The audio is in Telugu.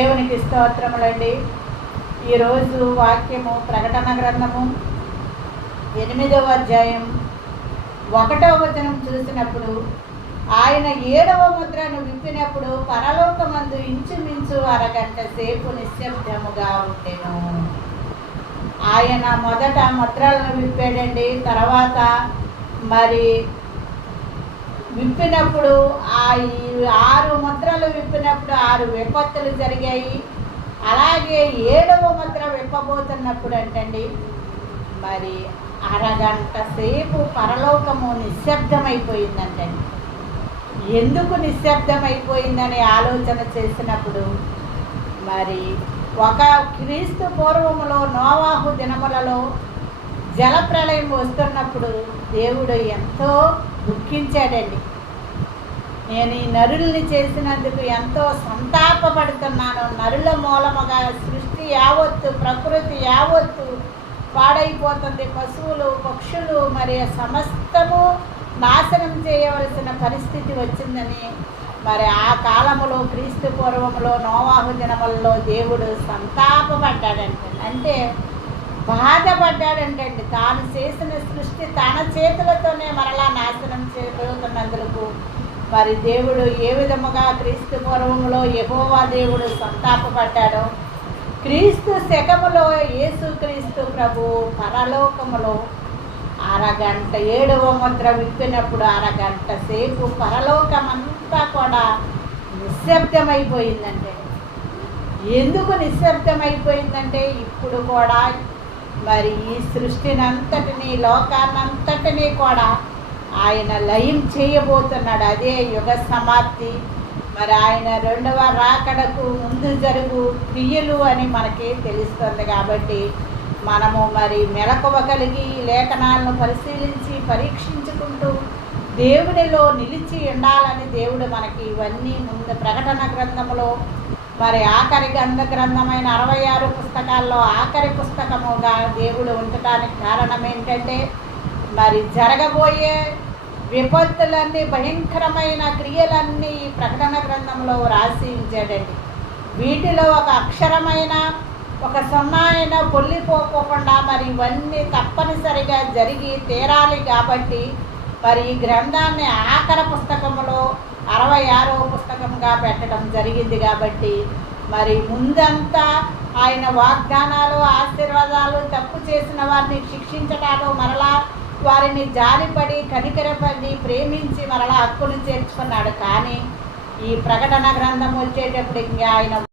దేవునికి స్తోత్రములండి. ఈరోజు వాక్యము ప్రకటన గ్రంథము 8వ అధ్యాయం 1వ వచనం చూసినప్పుడు, ఆయన 7వ ముద్రను విప్పినప్పుడు పరలోకమందు ఇంచుమించు అరగంట సేపు నిశ్శబ్దముగా ఉండెను. ఆయన మొదట ముద్రలను విప్పాడండి. తర్వాత మరి విప్పినప్పుడు 6 ముద్రలు విప్పినప్పుడు 6 విపత్తులు జరిగాయి. అలాగే 7వ ముద్ర విప్పబోతున్నప్పుడు అంటండి మరి అరగంట సేపు పరలోకము నిశ్శబ్దమైపోయిందంటండి. ఎందుకు నిశ్శబ్దమైపోయిందని ఆలోచన చేసినప్పుడు, మరి ఒక క్రీస్తు పూర్వములో నోవాహు దినములలో జలప్రళయం వస్తున్నప్పుడు దేవుడు ఎంతో దుఃఖించాడండి. నేను ఈ నరుల్ని చేసినందుకు ఎంతో సంతాపపడుతున్నాను. నరుల మూలముగా సృష్టి యావత్తు, ప్రకృతి యావత్తు పాడైపోతుంది. పశువులు, పక్షులు మరి సమస్తము నాశనం చేయవలసిన పరిస్థితి వచ్చిందని మరి ఆ కాలములో క్రీస్తు పూర్వములో నోవాహు దినములలో దేవుడు సంతాపపడ్డాడంటే, అంటే బాధపడ్డాడంటండి. తాను చేసిన సృష్టి తన చేతులతోనే మరలా నాశనం చేయబోతున్నందుకు మరి దేవుడు ఏ విధముగా క్రీస్తు పూర్వములో యెహోవా దేవుడు సంతాపపడ్డాడో, క్రీస్తు శకములో యేసుక్రీస్తు ప్రభు పరలోకములో అరగంట 7వ ముద్ర విప్పినప్పుడు అరగంట సేపు పరలోకమంతా కూడా నిశ్శబ్దమైపోయిందంటే, ఎందుకు నిశ్శబ్దమైపోయిందంటే ఇప్పుడు కూడా మరి ఈ సృష్టినంతటినీ, లోకాన్నంతటినీ కూడా ఆయన లయం చేయబోతున్నాడు. అదే యుగ సమాప్తి. మరి ఆయన 2వ రాకడకు ముందు జరుగు క్రియలు అని మనకి తెలుస్తుంది. కాబట్టి మనము మరి మెలకువ కలిగి లేఖనాలను పరిశీలించి పరీక్షించుకుంటూ దేవునిలో నిలిచి ఉండాలని దేవుడు మనకి ఇవన్నీ ముందు ప్రకటన గ్రంథములో మరి ఆఖరి గ్రంథమైన 66 పుస్తకాల్లో ఆఖరి పుస్తకముగా దేవుడు ఉండటానికి కారణం ఏంటంటే, మరి జరగబోయే విపత్తులన్నీ, భయంకరమైన క్రియలన్నీ ఈ ప్రకటన గ్రంథంలో రాసి ఉంచాడండి. వీటిలో ఒక అక్షరమైన, ఒక సున్నా అయినా పొల్లిపోకుండా మరి ఇవన్నీ తప్పనిసరిగా జరిగి తీరాలి. కాబట్టి మరి ఈ గ్రంథాన్ని ఆఖరి పుస్తకములో 66వ పుస్తకంగా పెట్టడం జరిగింది. కాబట్టి మరి ముందంతా ఆయన వాగ్దానాలు, ఆశీర్వాదాలు, తప్పు చేసిన వారిని శిక్షించటాలు, మరలా వారిని జాలిపడి కనికరపడి ప్రేమించి మరలా హక్కును చేర్చుకున్నాడు. కానీ ఈ ప్రకటన గ్రంథం వచ్చేటప్పుడు ఇంకా ఆయన